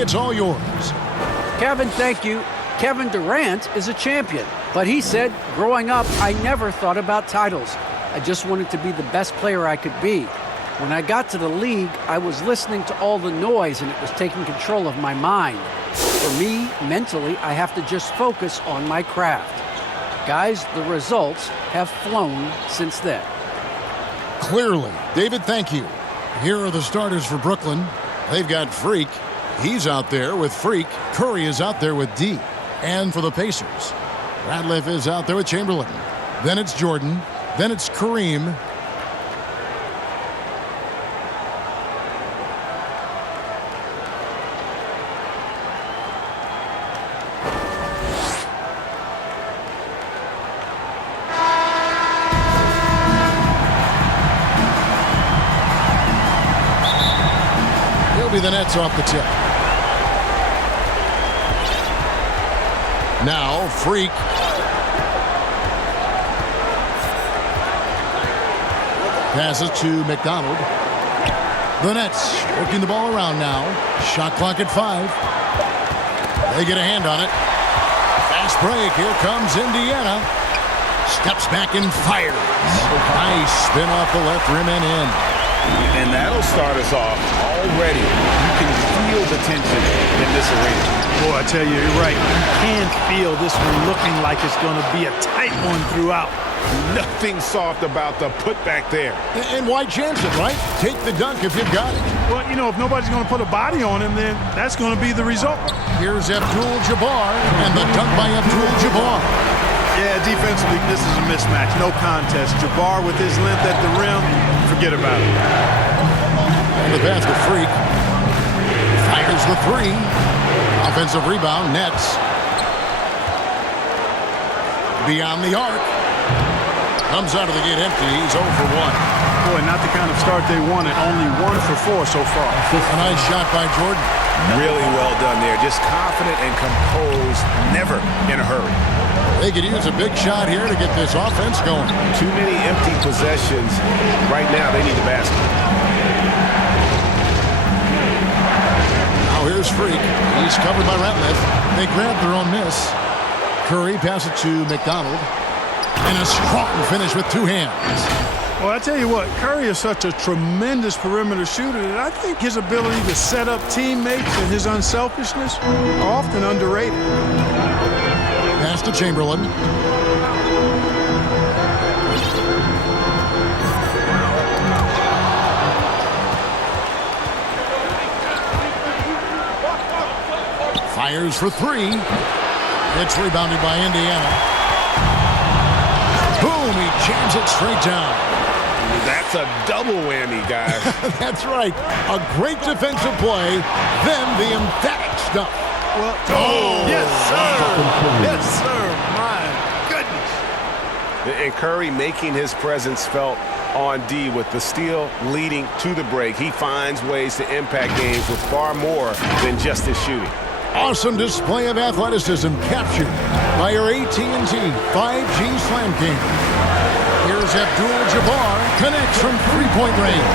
it's all yours. Kevin, thank you. Kevin Durant is a champion, but he said, growing up, I never thought about titles. I just wanted to be the best player I could be. When I got to the league, I was listening to all the noise and it was taking control of my mind. For me, mentally, I have to just focus on my craft. Guys, the results have flown since then. Clearly. David, thank you. Here are the starters for Brooklyn. They've got Freak. He's out there with Freak. Curry is out there with D. And for the Pacers, Ratliff is out there with Chamberlain. Then it's Jordan. Then it's Kareem. Be the Nets off the tip. Now Freak. Passes to McDonald. The Nets working the ball around now. Shot clock at 5. They get a hand on it. Fast break. Here comes Indiana. Steps back and fires. Nice spin off the left rim and in. And that'll start us off already. You can feel the tension in this arena. Boy, I tell you, you're right. You can feel this one looking like it's going to be a tight one throughout. Nothing soft about the putback there. And why chance it, right? Take the dunk if you've got it. Well, you know, if nobody's going to put a body on him, then that's going to be the result. Here's Abdul-Jabbar, and the dunk by Abdul-Jabbar. Yeah, defensively, this is a mismatch. No contest. Jabbar with his length at the rim, forget about it. And the basket Freak. Fires the 3. Offensive rebound, Nets. Beyond the arc. Comes out of the gate empty. He's 0 for 1. Boy, not the kind of start they wanted. Only 1 for 4 so far. A nice shot by Jordan. Really well done there. Just confident and composed. Never in a hurry. They could use a big shot here to get this offense going. Too many empty possessions. Right now, they need a basket. Now here's Freak. He's covered by Ratliff. They grab their own miss. Curry passes it to McDonald. And a strong finish with 2 hands. Well, I tell you what, Curry is such a tremendous perimeter shooter that I think his ability to set up teammates and his unselfishness are often underrated. Pass to Chamberlain. Fires for 3. It's rebounded by Indiana. Boom, he jams it straight down. That's a double whammy, guys. That's right. A great defensive play, then the emphatic stuff. Well, yes, sir. Yes, sir. My goodness. And Curry making his presence felt on D with the steal leading to the break. He finds ways to impact games with far more than just his shooting. Awesome display of athleticism captured by your AT&T 5G Slam King. Here's Abdul-Jabbar, connects from 3-point range.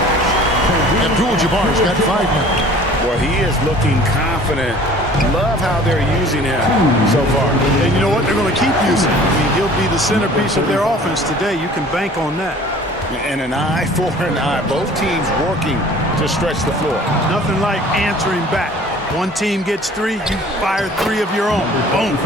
Abdul-Jabbar's got 5 now. Well, he is looking confident. Love how they're using him so far. And you know what? They're going to keep using him. I mean, he'll be the centerpiece of their offense today. You can bank on that. And an eye for an eye. Both teams working to stretch the floor. Nothing like answering back. One team gets 3, you fire 3 of your own. Boom.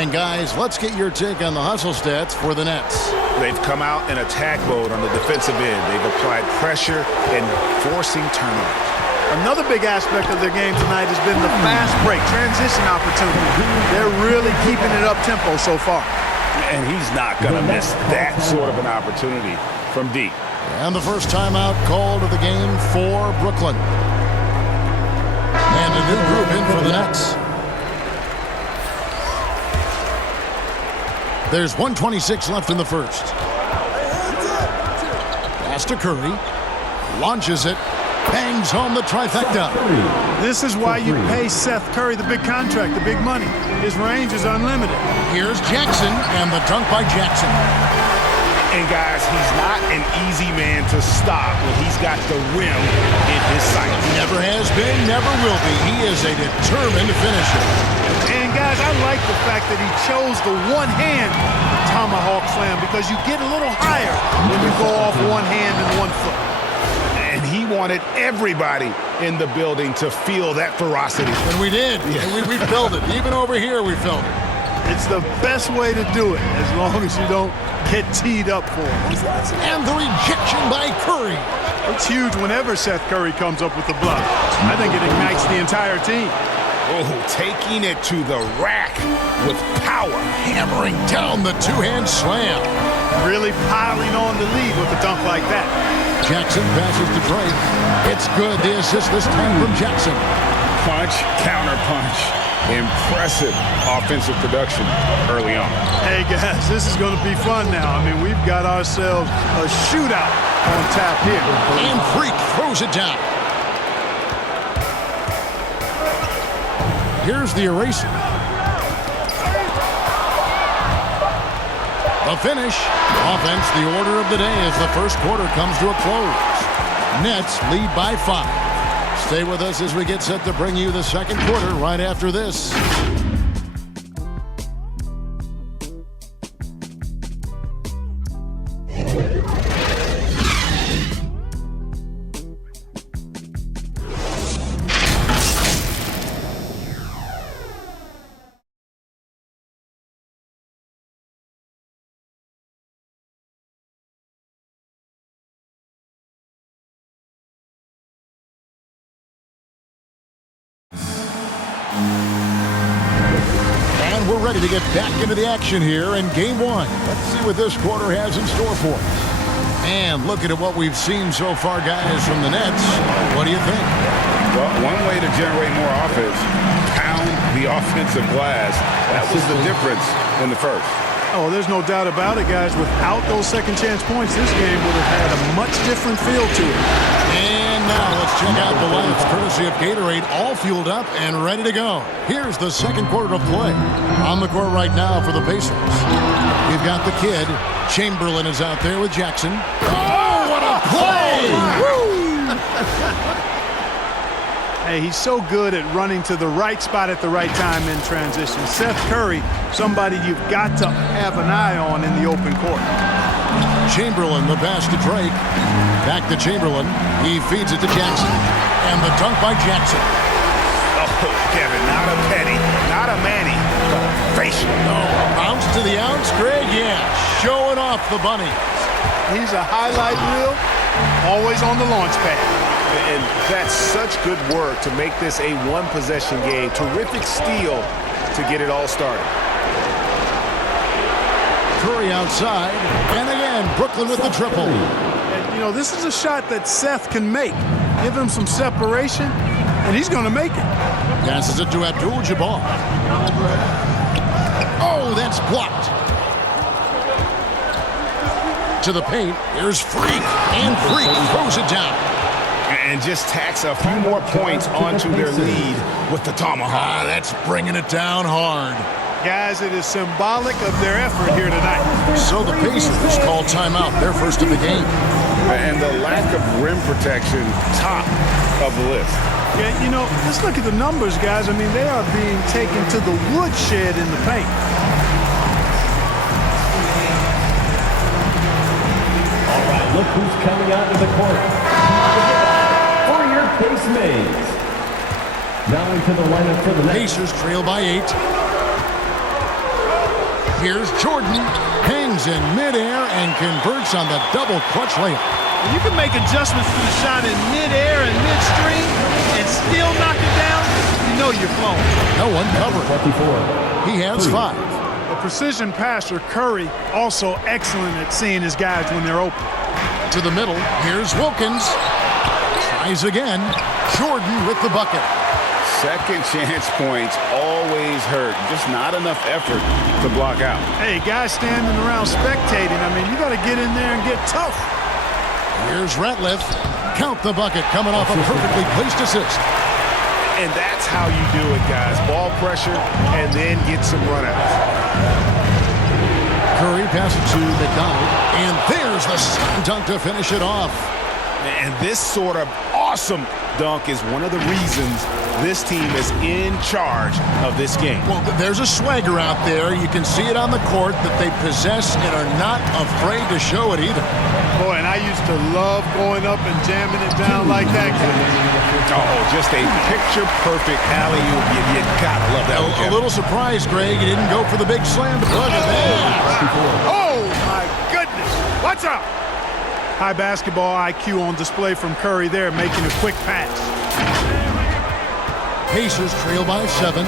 And guys, let's get your take on the hustle stats for the Nets. They've come out in attack mode on the defensive end. They've applied pressure and forcing turnovers. Another big aspect of their game tonight has been the fast break, transition opportunity. They're really keeping it up-tempo so far. And he's not going to miss that sort of an opportunity from D. And the first timeout called of the game for Brooklyn. And a new group in for the Nets. There's 1:26 left in the first. Pass to Curry. Launches it. Bangs home the trifecta. This is why you pay Seth Curry the big contract, the big money. His range is unlimited. Here's Jackson, and the dunk by Jackson. And guys, he's not an easy man to stop when he's got the rim in his sights. Never has been, never will be. He is a determined finisher. And guys, I like the fact that he chose the one-hand tomahawk slam because you get a little higher when you go off one hand and one foot. And he wanted everybody in the building to feel that ferocity. And we did. Yeah. And we felt it. Even over here, we felt it. It's the best way to do it, as long as you don't get teed up for it. And the rejection by Curry. It's huge whenever Seth Curry comes up with the block. I think it ignites the entire team. Oh, taking it to the rack with power. Hammering down the two-hand slam. Really piling on the lead with a dunk like that. Jackson passes to Drake. It's good. The assist this time from Jackson. Punch, counter punch. Impressive offensive production early on. Hey, guys, this is going to be fun now. I mean, we've got ourselves a shootout on tap here. And Freak throws it down. Here's the eraser. The finish. Offense, the order of the day as the first quarter comes to a close. Nets lead by 5. Stay with us as we get set to bring you the second quarter right after this. And we're ready to get back into the action here in Game 1. Let's see what this quarter has in store for us. And looking at what we've seen so far, guys, from the Nets, what do you think? Well, one way to generate more offense, pound the offensive glass. That was the difference in the first. Oh, there's no doubt about it, guys. Without those second chance points, this game would have had a much different feel to it. And now let's check out the lineups courtesy of Gatorade, all fueled up and ready to go. Here's the second quarter of play. On the court right now for the Pacers. We've got the kid. Chamberlain is out there with Jackson. Oh, what a play! Woo! Hey, he's so good at running to the right spot at the right time in transition. Seth Curry, somebody you've got to have an eye on in the open court. Chamberlain, the pass to Drake. Back to Chamberlain. He feeds it to Jackson. And the dunk by Jackson. Oh, Kevin, not a penny, not a Manny, but a facial. Oh, bounce to the ounce, Greg. Yeah, showing off the bunny. He's a highlight reel, always on the launch pad. And that's such good work to make this a one-possession game. Terrific steal to get it all started. Curry outside. And again, Brooklyn with the triple. And, you know, this is a shot that Seth can make. Give him some separation, and he's going to make it. Passes it to Abdul-Jabbar. Oh, that's blocked. To the paint. Here's Freak. And Freak throws it down. And just tacks a few more points onto their lead with the tomahawk. That's bringing it down hard. Guys, it is symbolic of their effort here tonight. So the Pacers call timeout, their first of the game. And the lack of rim protection, top of the list. Yeah, you know, let's look at the numbers, guys. I mean, they are being taken to the woodshed in the paint. All right, look who's coming out of the court. For your Pace Mates. Now into the lineup for the Nets. Pacers trail by 8. Here's Jordan. Hangs in midair and converts on the double clutch layup. You can make adjustments to the shot in midair and midstream and still knock it down. You know you're flowing. No one covered. 24. He has 5. A precision passer, Curry, also excellent at seeing his guys when they're open. To the middle. Here's Wilkins. Tries again. Jordan with the bucket. Second chance points always hurt. Just not enough effort to block out. Hey, guys standing around spectating, I mean, you got to get in there and get tough. Here's Ratliff. Count the bucket coming off a perfectly placed assist. And that's how you do it, guys. Ball pressure and then get some runouts. Curry passes it to McDonald. And there's the slam dunk to finish it off. And this sort of awesome dunk is one of the reasons this team is in charge of this game. Well, there's a swagger out there. You can see it on the court that they possess and are not afraid to show it either. Boy, and I used to love going up and jamming it down like that, guys. Oh, just a picture-perfect alley-oop. You gotta love that one, A little surprised, Greg. You didn't go for the big slam. But look at that. Oh, my goodness. What's up? High basketball IQ on display from Curry there, making a quick pass. Pacers trail by 7.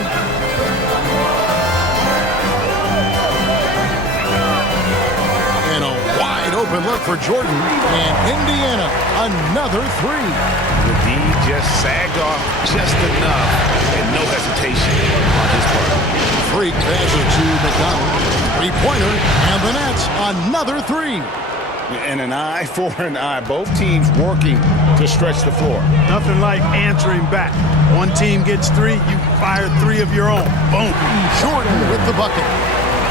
And a wide open look for Jordan. And Indiana, another 3. The D just sagged off just enough and no hesitation on his part. Freak passes to McDonald. Three-pointer, and the Nets, another 3. And an eye for an eye. Both teams working to stretch the floor. Nothing like answering back. One team gets 3, you fire 3 of your own. Boom. Jordan with the bucket.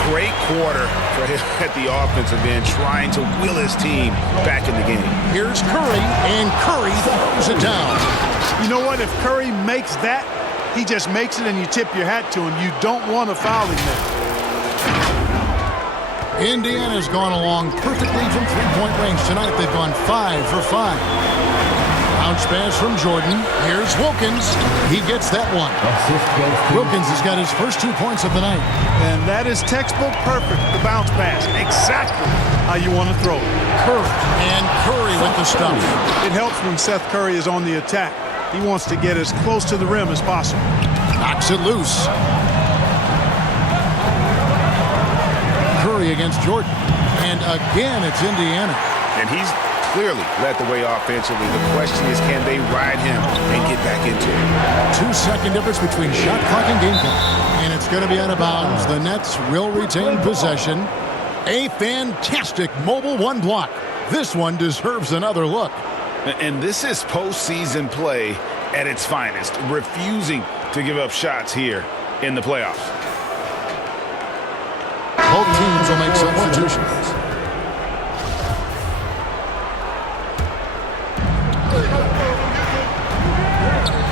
Great quarter for him at the offensive end, trying to will his team back in the game. Here's Curry, and Curry throws it down. You know what? If Curry makes that, he just makes it and you tip your hat to him. You don't want to foul him there. Indiana's gone along perfectly from three-point range tonight. They've gone 5 for 5. Bounce pass from Jordan. Here's Wilkins. He gets that one. Wilkins has got his first 2 points of the night. And that is textbook perfect, the bounce pass. Exactly how you want to throw it. Curry, and Curry with the stuff. It helps when Seth Curry is on the attack. He wants to get as close to the rim as possible. Knocks it loose. Curry against Jordan. And again, it's Indiana. And he's clearly led the way offensively. The question is, can they ride him and get back into it? 2-second difference between shot clock and game clock. And it's going to be out of bounds. The Nets will retain possession. A fantastic mobile 1 block. This one deserves another look. And this is postseason play at its finest, refusing to give up shots here in the playoffs. Both teams will make substitutions.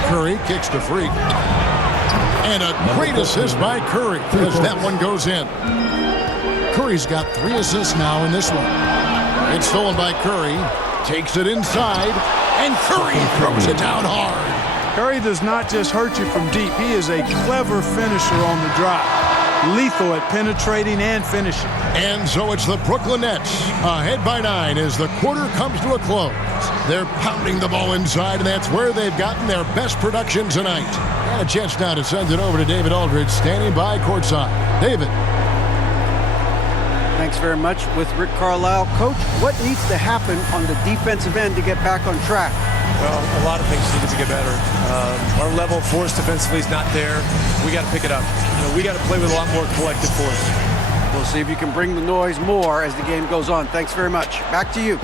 Curry kicks to Freak. And a great assist by Curry as that one goes in. Curry's got 3 assists now in this one. It's stolen by Curry. Takes it inside. And Curry throws it down hard. Curry does not just hurt you from deep. He is a clever finisher on the drive. Lethal at penetrating and finishing. And so it's the Brooklyn Nets ahead by 9 as the quarter comes to a close. They're pounding the ball inside, and that's where they've gotten their best production tonight. And a chance now to send it over to David Aldridge, standing by courtside. David. Thanks very much. With Rick Carlisle. Coach, what needs to happen on the defensive end to get back on track? Well, a lot of things need to get better. Our level of force defensively is not there. We got to pick it up. We got to play with a lot more collective force. We'll see if you can bring the noise more as the game goes on. Thanks very much. Back to you.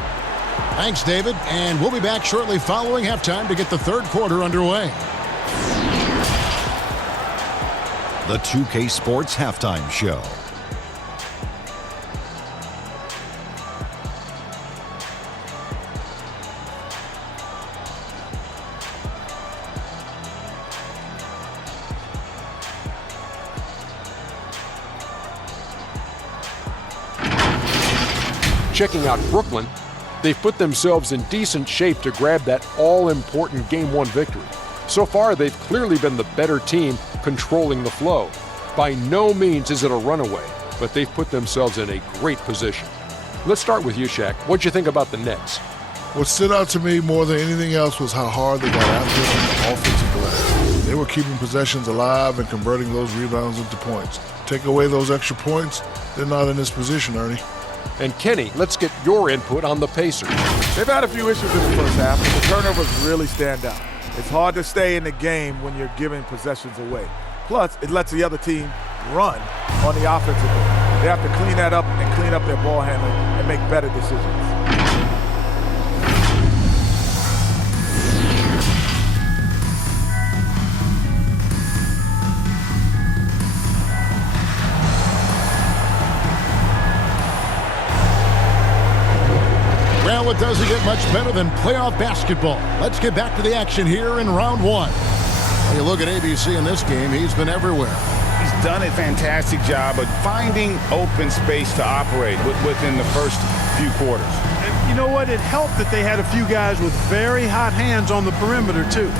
Thanks, David. And we'll be back shortly following halftime to get the third quarter underway. The 2K Sports Halftime Show. Checking out Brooklyn, they've put themselves in decent shape to grab that all-important Game 1 victory. So far, they've clearly been the better team controlling the flow. By no means is it a runaway, but they've put themselves in a great position. Let's start with you, Shaq. What'd you think about the Nets? What stood out to me more than anything else was how hard they got after it on the offensive glass. They were keeping possessions alive and converting those rebounds into points. Take away those extra points, they're not in this position, Ernie. And Kenny, let's get your input on the Pacers. They've had a few issues in the first half, but the turnovers really stand out. It's hard to stay in the game when you're giving possessions away. Plus, it lets the other team run on the offensive end. They have to clean that up and clean up their ball handling and make better decisions. Well, it doesn't get much better than playoff basketball. Let's get back to the action here in round one. When you look at ABC in this game, he's been everywhere. He's done a fantastic job of finding open space to operate within the first few quarters. And you know what? It helped that they had a few guys with very hot hands on the perimeter, too.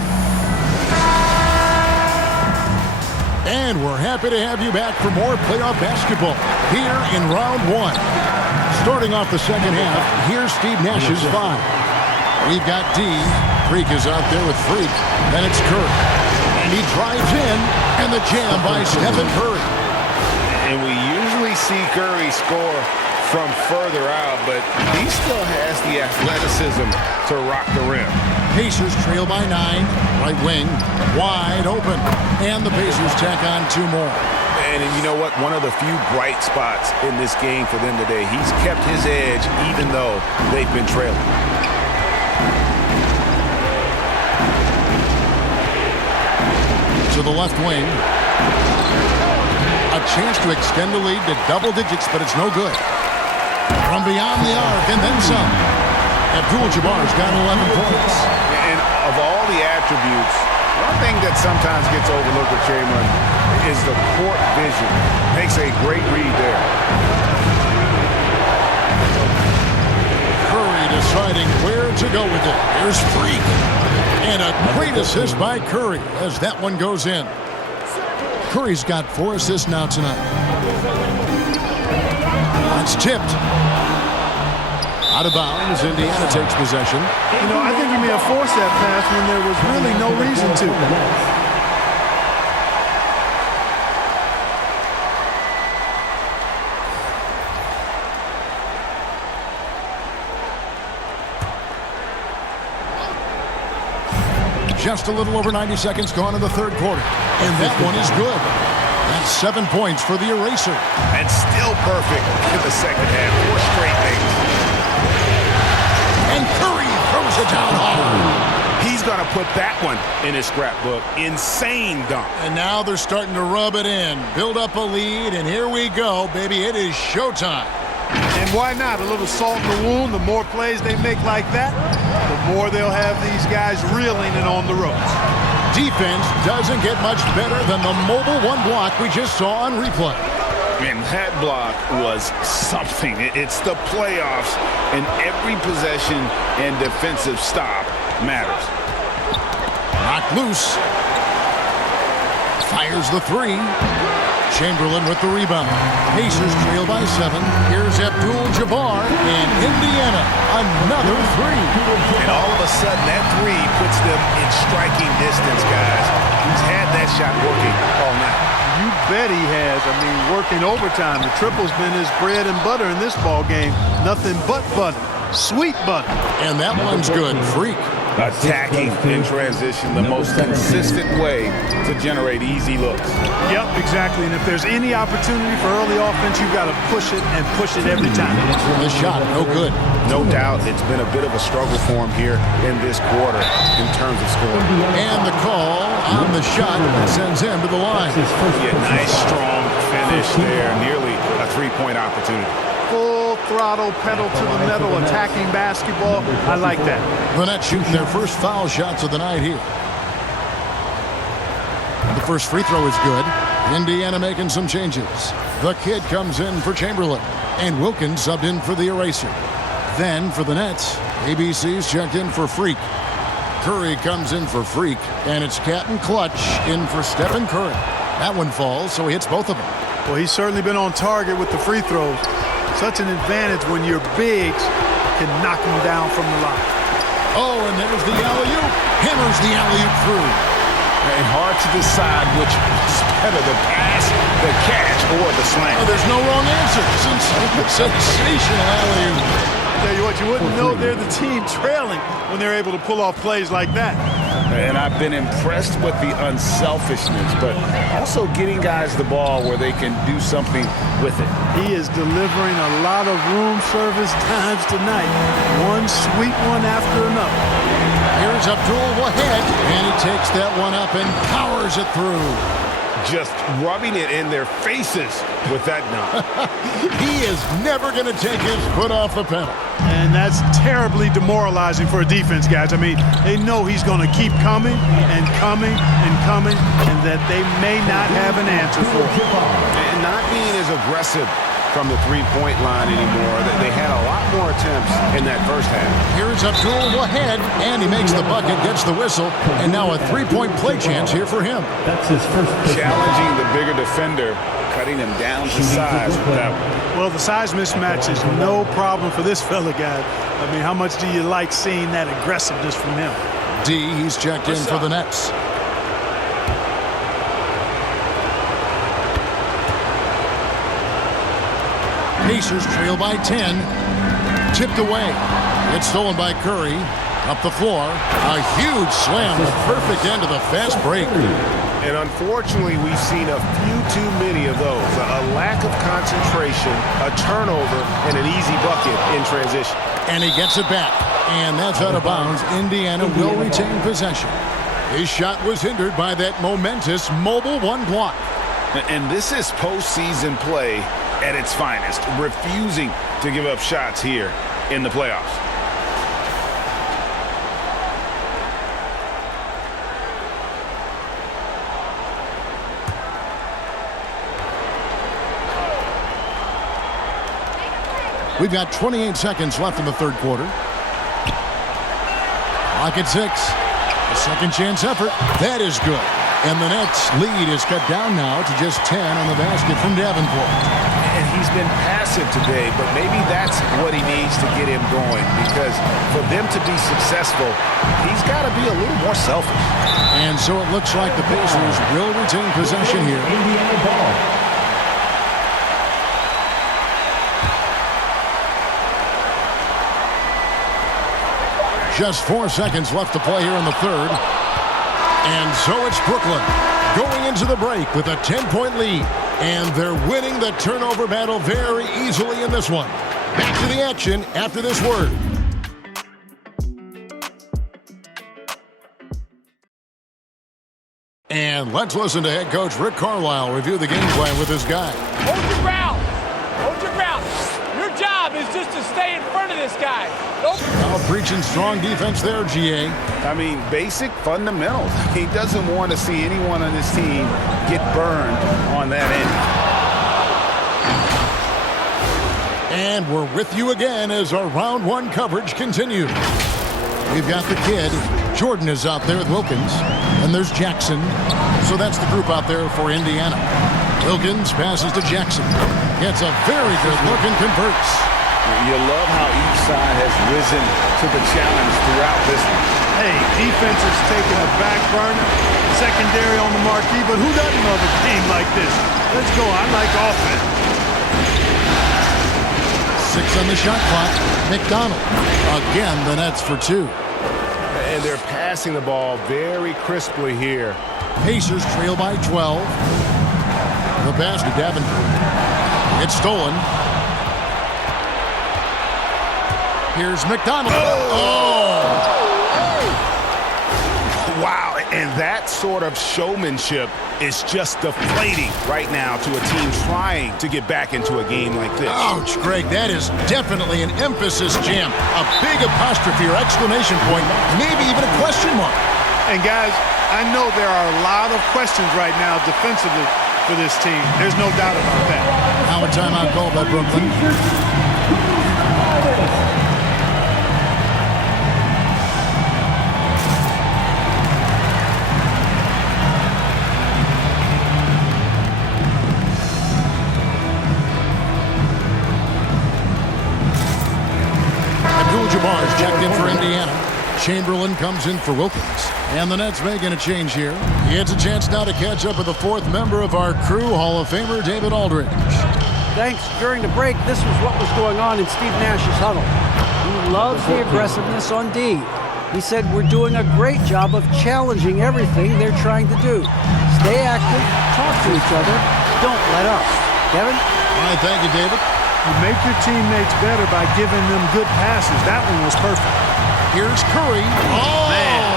And we're happy to have you back for more playoff basketball here in round one. Starting off the second half, here's Steve Nash's five. We've got D. Freak is out there with Freak. Then it's Curry. And he drives in, and the jam by Stephen Curry. And we usually see Curry score from further out, but he still has the athleticism to rock the rim. Pacers trail by 9. Right wing, wide open. And the Pacers tack on 2 more. And you know what? One of the few bright spots in this game for them today. He's kept his edge even though they've been trailing. To the left wing. A chance to extend the lead to double digits, but it's no good. From beyond the arc, and then some. Abdul-Jabbar's got 11 points. And of all the attributes, one thing that sometimes gets overlooked with Chamberlain is the court vision. Makes a great read there. Curry deciding where to go with it. Here's Freak. And a great assist by Curry as that one goes in. Curry's got 4 assists now tonight. It's tipped. Out of bounds, Indiana takes possession. You know, I think he may have forced that pass when there was really no reason to. Just a little over 90 seconds gone in the third quarter. And that one is good. That's 7 points for the eraser. And still perfect in the second half. 4 straight things. And Curry throws it down hard. He's going to put that one in his scrapbook. Insane dunk. And now they're starting to rub it in. Build up a lead, and here we go, baby. It is showtime. And why not? A little salt in the wound. The more plays they make like that, the more they'll have these guys reeling and on the ropes. Defense doesn't get much better than the mobile one block we just saw on replay. And that block was something. It's the playoffs, and every possession and defensive stop matters. Knocked loose. Fires the 3. Chamberlain with the rebound. Pacers trail by 7. Here's Abdul-Jabbar, and Indiana another 3. And all of a sudden, that 3 puts them in striking distance, guys. He's had that shot working all night. You bet he has. I mean, working overtime. The triple's been his bread and butter in this ball game. Nothing but butter. Sweet butter. And that one's good. Freak. Attacking in transition, the most consistent way to generate easy looks. Yep, exactly. And if there's any opportunity for early offense, you've got to push it and push it every time. The shot, no good. No doubt it's been a bit of a struggle for him here in this quarter in terms of scoring. And the call on the shot sends him to the line. Yeah, nice, strong finish there. Nearly a 3-point opportunity. Full throttle, pedal to the metal, attacking basketball. I like that. The Nets shooting their first foul shots of the night here. The first free throw is good. Indiana making some changes. The kid comes in for Chamberlain. And Wilkins subbed in for the eraser. Then for the Nets, ABC's checked in for Freak. Curry comes in for Freak. And it's Captain Clutch in for Stephen Curry. That one falls, so he hits both of them. Well, he's certainly been on target with the free throws. Such an advantage when your bigs can knock them down from the line. Oh, and there's the alley-oop. Hammers the alley-oop through. And hard to decide which is better, the pass, the catch, or the slam. Oh, there's no wrong answer. Sensational alley-oop. I tell you what, you wouldn't know they're the team trailing when they're able to pull off plays like that. And I've been impressed with the unselfishness, but also getting guys the ball where they can do something with it. He is delivering a lot of room service times tonight. One sweet one after another. Here's Abdul Wahed, and he takes that one up and powers it through. just rubbing it in their faces with that dunk. He is never going to take his foot off the pedal. And that's terribly demoralizing for a defense, guys. I mean, they know he's going to keep coming and coming and coming, and that they may not have an answer for him. And not being as aggressive from the three-point line anymore. They had a lot more attempts in that first half. Here's Abdul Wahid, and he makes the bucket, gets the whistle, and now a three-point play chance here for him. That's his first. Challenging the bigger defender, cutting him down to size with that one. Well, the size mismatch is no problem for this fella, guy. I mean, how much do you like seeing that aggressiveness from him? D, he's checked in for the Nets. Pacers trail by 10. Tipped away. It's stolen by Curry. Up the floor. A huge slam. A perfect end to the fast break. And unfortunately, we've seen a few too many of those. A lack of concentration, a turnover, and an easy bucket in transition. And he gets it back. And that's out of bounds. Indiana will retain possession. His shot was hindered by that momentous mobile one block. And this is postseason play at its finest, refusing to give up shots here in the playoffs. We've got 28 seconds left in the third quarter. Clock at 6. A second chance effort. That is good. And the Nets lead is cut down now to just 10 on the basket from Davenport. And he's been passive today, but maybe that's what he needs to get him going, because for them to be successful, he's got to be a little more selfish. And so it looks like the Pacers will retain possession here. Indiana ball. Just 4 seconds left to play here in the third. And so it's Brooklyn going into the break with a 10-point lead. And they're winning the turnover battle very easily in this one. Back to the action after this word. And let's listen to head coach Rick Carlisle review the game plan with his guy. Hold your ground. Hold your ground. Your job is just to stay in front of this guy. Now preaching strong defense there, GA. I mean, basic fundamentals. He doesn't want to see anyone on his team get burned on that end. And we're with you again as our round one coverage continues. We've got the kid. Jordan is out there with Wilkins. And there's Jackson. So that's the group out there for Indiana. Wilkins passes to Jackson. Gets a very good look and converts. You love how each side has risen to the challenge throughout this one. Hey, defense is taking a back burner, secondary on the marquee, but who doesn't love a team like this? Let's go. I like offense. 6 on the shot clock. McDonald. Again, the Nets for 2. And they're passing the ball very crisply here. Pacers trail by 12. The pass to Davenport. It's stolen. Here's McDonald. Oh! Wow, and that sort of showmanship is just deflating right now to a team trying to get back into a game like this. Ouch, Greg, that is definitely an emphasis jam. A big apostrophe or exclamation point, maybe even a question mark. And guys, I know there are a lot of questions right now defensively for this team. There's no doubt about that. Now a timeout called by Brooklyn. Abdul-Jabbar is checked in for Indiana. Chamberlain comes in for Wilkins. And the Nets making a change here. He has a chance now to catch up with the 4th member of our crew, Hall of Famer David Aldridge. Thanks. During the break, this was what was going on in Steve Nash's huddle. He loves the aggressiveness on D. He said, we're doing a great job of challenging everything they're trying to do. Stay active, talk to each other, don't let up. Kevin? All right, thank you, David. You make your teammates better by giving them good passes. That one was perfect. Here's Curry. Oh, man.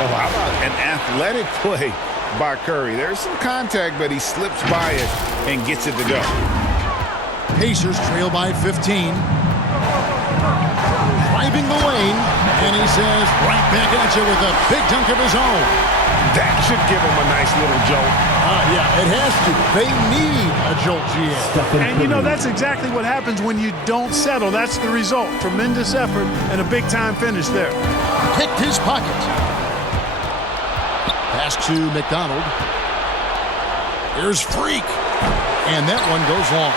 Oh, how about an athletic play by Curry. There's some contact, but he slips by it and gets it to go. Pacers trail by 15. Driving the lane, and he says right back at you with a big dunk of his own. That should give him a nice little jolt. Yeah, it has to. They need a jolt, GM. And, you know, that's exactly what happens when you don't settle. That's the result. Tremendous effort and a big-time finish there. Picked his pocket. Pass to McDonald. Here's Freak. And that one goes long.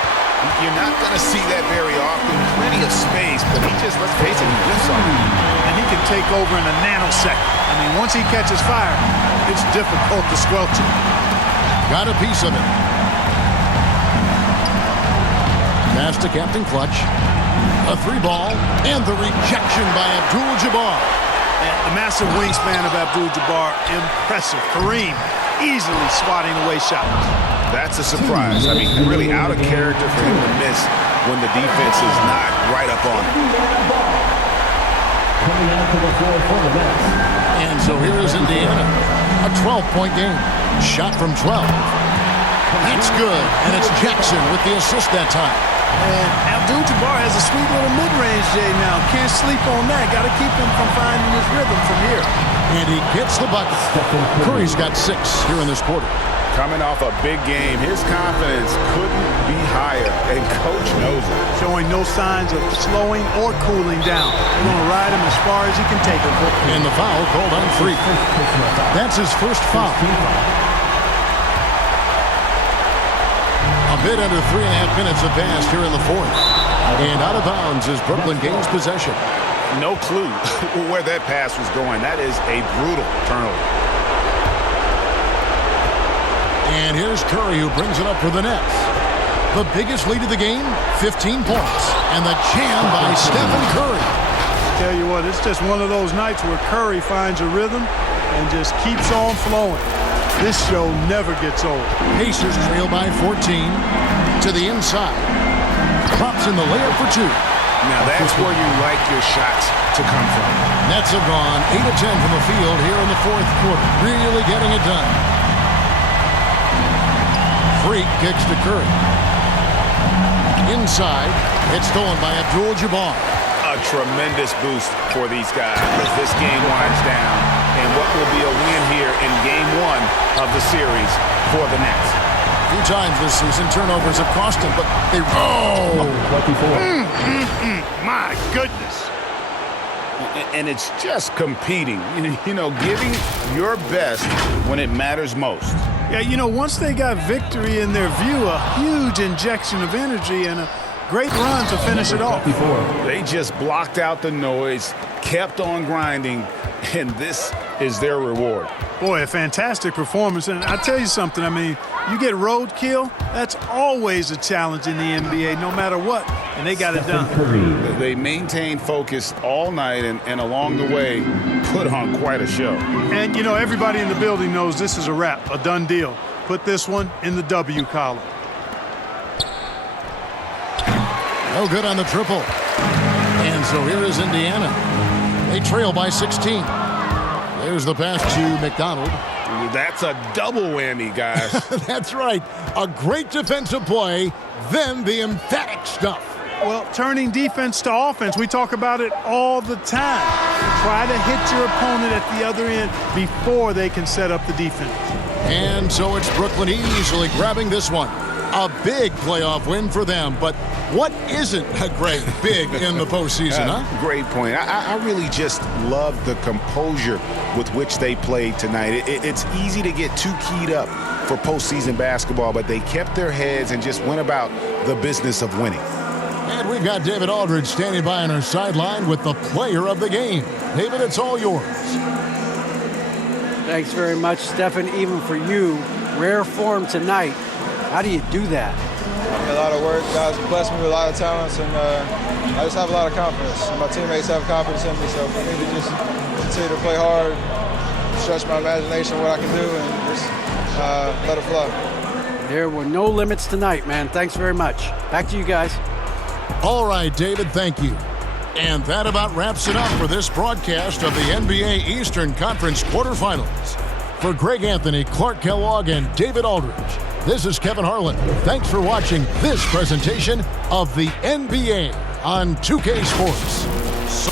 You're not going to see that very often. Plenty of space, but he just, let's face it, he whiffs on it. And he can take over in a nanosecond. I mean, once he catches fire, it's difficult to squelch it. Got a piece of it. Pass to Captain Clutch. A 3-ball, and the rejection by Abdul-Jabbar. And the massive wingspan of Abdul-Jabbar, impressive. Kareem easily swatting away shots. That's a surprise. I mean, really out of character for him to miss when the defense is not right up on him. Coming out to the floor for the Nets. And so here is Indiana. A 12-point game. Shot from 12. That's good. And it's Jackson with the assist that time. And Abdul-Jabbar has a sweet little mid-range, Jay, now. Can't sleep on that. Got to keep him from finding his rhythm from here. And he gets the bucket. Curry's got 6 here in this quarter. Coming off a big game, his confidence couldn't be higher, and Coach knows it. Showing no signs of slowing or cooling down. He's going to ride him as far as he can take him. And the foul called on Freak. That's his first foul. A bit under 3.5 minutes have passed here in the fourth. And out of bounds as Brooklyn gains possession. No clue where that pass was going. That is a brutal turnover. And here's Curry, who brings it up for the Nets. The biggest lead of the game, 15 points. And the jam by Stephen Curry. Tell you what, it's just one of those nights where Curry finds a rhythm and just keeps on flowing. This show never gets old. Pacers trail by 14 to the inside. Drops in the layup for 2. Now that's where you like your shots to come from. Nets have gone 8 of 10 from the field here in the fourth quarter. Really getting it done. Freak kicks to Curry. Inside, it's stolen by Abdul-Jabbar. A tremendous boost for these guys as this game winds down, and what will be a win here in Game 1 of the series for the Nets. A few times this season, turnovers have cost them, but they... My goodness. And it's just competing, you know, giving your best when it matters most. Yeah, you know, once they got victory in their view, a huge injection of energy and a great run to finish it off. They just blocked out the noise, kept on grinding, and this is their reward. Boy, a fantastic performance. And I tell you something, I mean, you get roadkill, that's always a challenge in the NBA, no matter what, and they got it done. They maintained focus all night and along the way put on quite a show. And, you know, everybody in the building knows this is a wrap, a done deal. Put this one in the W column. No good on the triple. And so here is Indiana. They trail by 16. There's the pass to McDonald. That's a double whammy, guys. That's right. A great defensive play, then the emphatic stuff. Well, turning defense to offense, we talk about it all the time. Try to hit your opponent at the other end before they can set up the defense. And so it's Brooklyn easily grabbing this one. A big playoff win for them, but what isn't a great big in the postseason, huh? Great point. I really just love the composure with which they played tonight. It's easy to get too keyed up for postseason basketball, but they kept their heads and just went about the business of winning. And we've got David Aldridge standing by on our sideline with the player of the game. David, it's all yours. Thanks very much, Stephen, even for you. Rare form tonight. How do you do that? A lot of work. Guys blessed me with a lot of talents, and I just have a lot of confidence. My teammates have confidence in me, so for me to just continue to play hard, stretch my imagination, what I can do, and just let it flow. There were no limits tonight, man. Thanks very much. Back to you guys. All right, David, thank you. And that about wraps it up for this broadcast of the NBA Eastern Conference quarterfinals. For Greg Anthony, Clark Kellogg, and David Aldridge, this is Kevin Harlan. Thanks for watching this presentation of the NBA on 2K Sports.